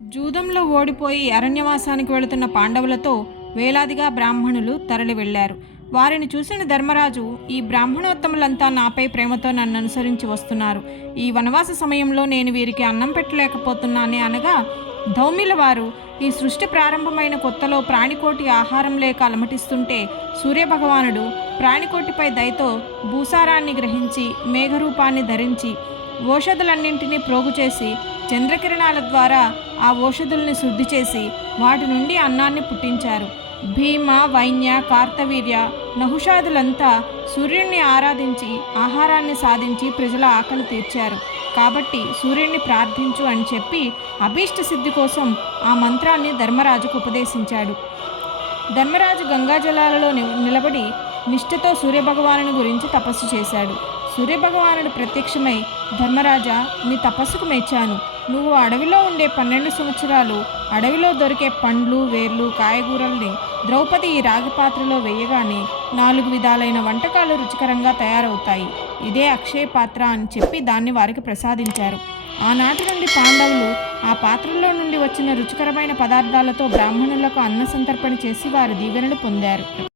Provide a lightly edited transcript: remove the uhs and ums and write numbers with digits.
జూదంలో ఓడిపోయి అరణ్యవాసానికి వెళుతున్న పాండవులతో వేలాదిగా బ్రాహ్మణులు తరలి వెళ్లారు. వారిని చూసిన ధర్మరాజు, ఈ బ్రాహ్మణోత్తములంతా నాపై ప్రేమతో నన్ను అనుసరించి వస్తున్నారు. ఈ వనవాస సమయంలో నేను వీరికి అన్నం పెట్టలేకపోతున్నానే అనగా, ధౌమిల వారు ఈ సృష్టి ప్రారంభమైన కొత్తలో ప్రాణికోటి ఆహారం లేక అలమటిస్తుంటే సూర్యభగవానుడు ప్రాణికోటిపై దయతో భూసారాన్ని గ్రహించి మేఘరూపాన్ని ధరించి ఓషధులన్నింటినీ ప్రోగు చేసి చంద్రకిరణాల ద్వారా ఆ ఓషధుల్ని శుద్ధి చేసి వాటి నుండి అన్నాన్ని పుట్టించారు. భీమ, వైన్య, కార్తవీర్య, నహుషాదులంతా సూర్యుణ్ణి ఆరాధించి ఆహారాన్ని సాధించి ప్రజల ఆకలి తీర్చారు. కాబట్టి సూర్యుణ్ణి ప్రార్థించు అని చెప్పి అభీష్ట సిద్ధి కోసం ఆ మంత్రాన్ని ధర్మరాజుకు ఉపదేశించాడు. ధర్మరాజు గంగాజలాలలో నిలబడి నిష్ఠతో సూర్యభగవానుని గురించి తపస్సు చేశాడు. సూర్యభగవానుడు ప్రత్యక్షమై, ధర్మరాజా, నీ తపస్సుకు మెచ్చాను. నువ్వు అడవిలో ఉండే 12 సంవత్సరాలు అడవిలో దొరికే పండ్లు, వేర్లు, కాయగూరల్ని ద్రౌపది ఈ రాగి పాత్రలో వేయగానే 4 విధాలైన వంటకాలు రుచికరంగా తయారవుతాయి. ఇదే అక్షయ పాత్ర అని చెప్పి దాన్ని వారికి ప్రసాదించారు. ఆనాటి నుండి పాండవులు ఆ పాత్రలో నుండి వచ్చిన రుచికరమైన పదార్థాలతో బ్రాహ్మణులకు అన్న సంతర్పణ చేసి వారి దీవెనలు పొందారు.